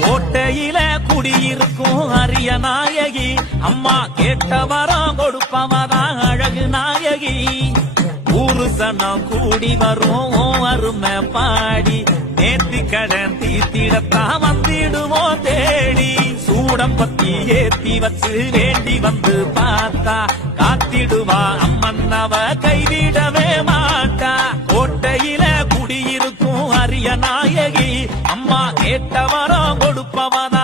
கோட்டையில குடியிருக்கும் அரிய நாயகி அம்மா கேட்ட வரம் கொடுப்பவதான் அழகு நாயகி. ஊரு சனம் கூடி வரும் அருமை பாடி நேர்த்தி கடன் தீர்த்திடத்தான் வந்திடுவோம் தேடி. சூடம் பத்தி ஏத்தி வச்சு வேண்டி வந்து பார்த்தா காத்திடுவா அம்மன் அவ கைவிடவே மாட்டா. கோட்டையில குடியிருக்கும் அரிய நாயகி அம்மா கேட்ட வரம் கொடுப்பவதான்